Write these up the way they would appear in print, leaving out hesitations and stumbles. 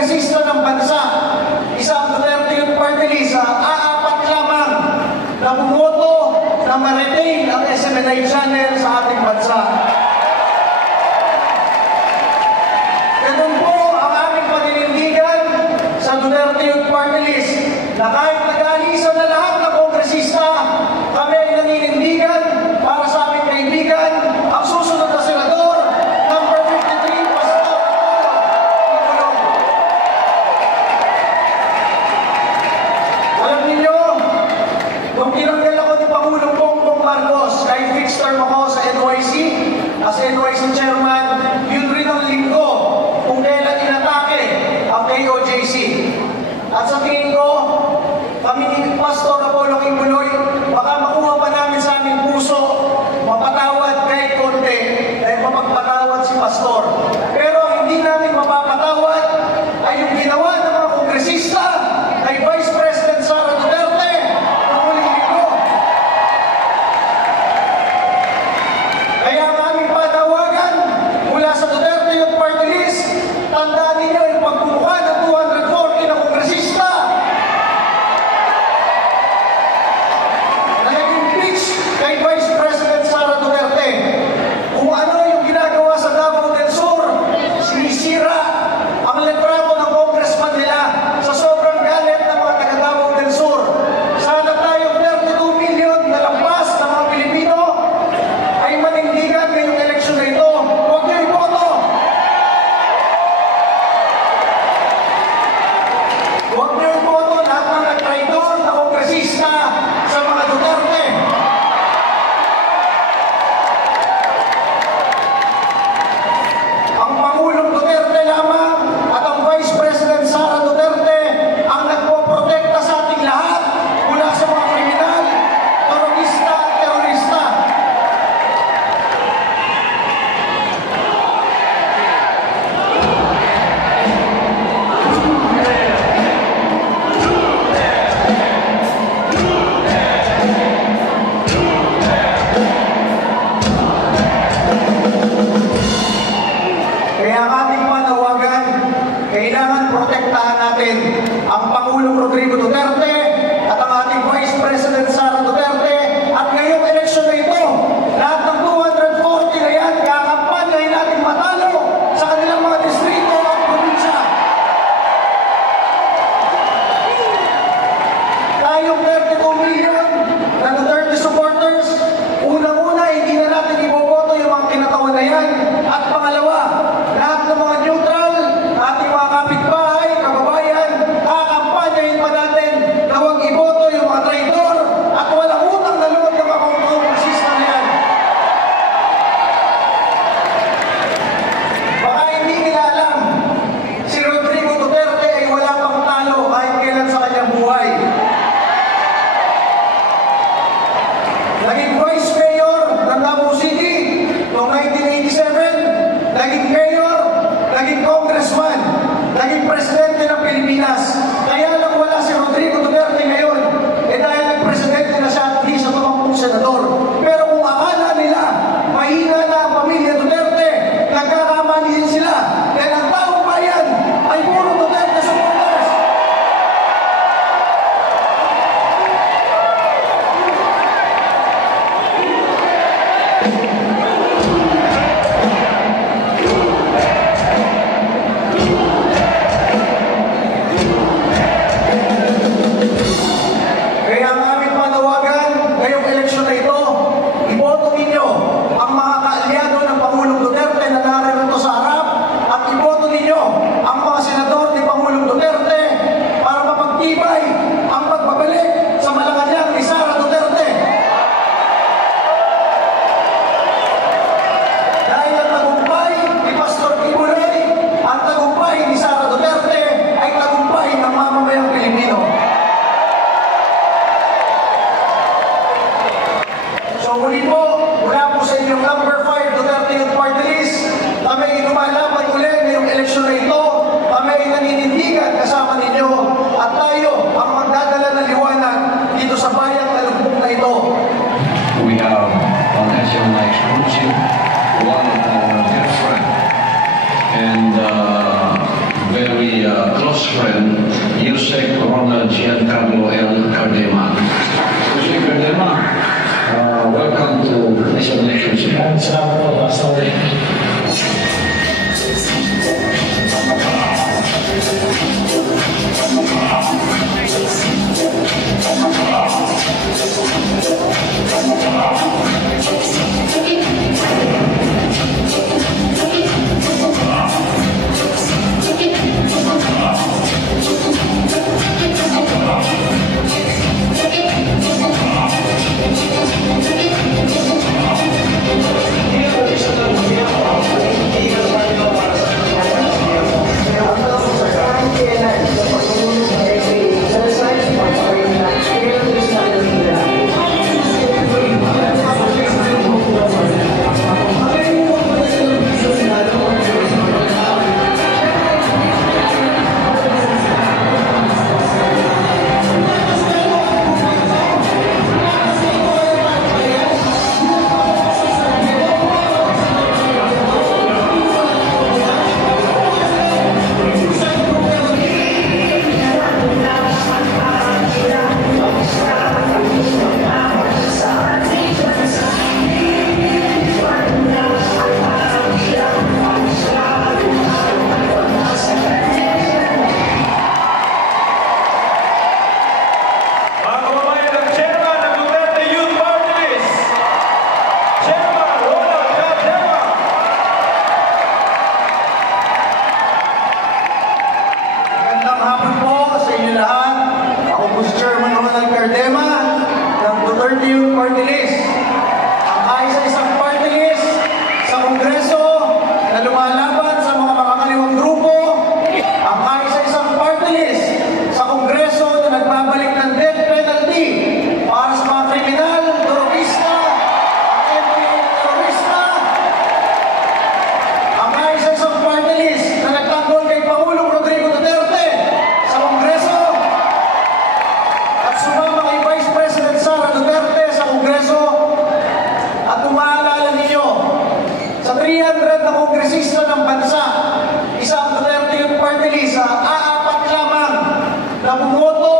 kongresista ng bansa, isang Duterte Youth Party List, aapat lamang na bumoto na ma-retain ang SMNI channel sa ating bansa. Ganun po ang aming paninindigan sa Duterte Youth Party List na kahit nag-aalisan na lahat ng kongresista, kami ay naninindigan para sa aming kaibigan, ang susunod na senador, number 53, Pastor Nicolong. Alam ninyo, nung tinanggal ako ni Pangulong Bongbong Marcos, kahit fixed term ako sa NYC, as NYC chairman, yun rin ang linggo kung kailan inatake ang KOJC. At sa tingin ko, kami ni Pastor Apollo Kibuloy, baka makuha pa namin sa aming puso, mapatawad kahit konti, dahil mapagpatawad si Pastor. Pero ang hindi namin mapapatawad ay yung ginawa ng mga kongresista kay Vice President Sara Duterte noong huling linggo. Kaya ang aming patawagan mula sa Duterte Youth Party List, tandaan ninyo yung pagbubuka ng 240 na kongresista na nag-impeach kay Vice President Sara Duterte. Kung ano yung ginagawa sa Davao del Sur, sinisira ang litrato ng congressman nila sa sobrang galit ng mga taga Davao del Sur. Sana tayong 32 million na lampas ng mga Pilipino ay manindigan ngayong eleksyon na ito. Huwag niyo iboto! Huwag niyo iboto lahat ng nag-traidor na kongresista sa mga Duterte. Ang Pangulong Duterte lamang at ang Vice President Sara Duterte ang nagpoprotekta sa ating lahat mula sa mga kriminal, terorista at terorista. Kaya ang ating panawagan, kailangan protektahan natin ang Pangulong Rodrigo Duterte at ang ating Vice President Sara Duterte. At ngayong eleksyon na ito, lahat ng 240 na yan, kakampanyahin natin matalo sa kanilang mga distrito at probinsya. Tayong 32 million na Duterte supporters, unang-una, hindi na natin iboboto yung mga kinatawan na yan. At pangalawa, lahat ng mga neutral, ating mga kapitbahay, kababayan, kakampanyahin pa natin na huwag iboto yung mga traidor at walang utang na loob ng mga kongresista na yan. Baka hindi nila alam, si Rodrigo Duterte ay wala pang talo kahit kailan sa kanyang buhay. Naging Vice Mayor ng Davao City noong 1987, naging Mayor, naging Congressman, naging Presidente ng Pilipinas. Kaya lang wala si Rodrigo Duterte ngayon, dahil nag-Presidente na siya at hindi siya tumakbong senador. Pero kung akala nila, mahina na ang pamilya Duterte, nagkakamali din sila. Dahil ang taong bayan ay puro Duterte supporters. Kaya ang aming panawagan ngayong eleksyon na ito, iboto ninyo ang mga kaalyado ng Pangulong Duterte na narito sa harap at iboto ninyo ang mga senador ni Pangulong Duterte para mapagtibay ang pagbabalik sa Malacanang ni Sara Duterte. Dahil ang tagumpay ni Pastor Kibuloy, ang tagumpay ni Sara Duterte ay tagumpay ng mamamayang Pilipino. So muli po, mula po sa inyong number 5 Duterte Youth Party List, kami ay lumalaban ulit ngayong eleksyon na ito. Kami ay naninindigan kasama ninyo at tayo ang magdadala ng liwanag dito sa bayang talumpok na ito. We have on National Exclusive one good friend and very close friend, Yusek Ronald Giancarlo L. Cardema. Yusek Cardema, welcome to Nation Nations. Salamat po, Pastor. Mga kababayan ng Chairman ng Duterte Youth Party List, Chairman Ronald Cardema. Magandang hapon po sa inyo lahat. Ako po si Chairman Ronald Cardema ng Duterte Youth Party List. Ang kaisa-isang party list sa Kongreso na lumalaban sa mga makakaliwang grupo. Ang kaisa-isang party list sa Kongreso na nagbabalik ng death penalty para sa mga kriminal, terorista, NPA terorista. Ang kaisa-isang party list na nagtanggol kay Pangulong Rodrigo Duterte sa Kongreso at sumama kay Vice President Sara Duterte sa Kongreso. At umaalala ninyo, sa 300 na kongresista ng bansa, isang Duterte Youth Party List, aapat lamang na bumoto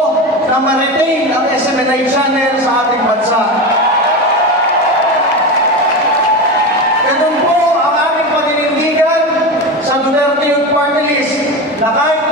na ma-retain ang SMNI channel sa ating bansa. Ganun po ang aming paninindigan sa Duterte Youth Party List na kahit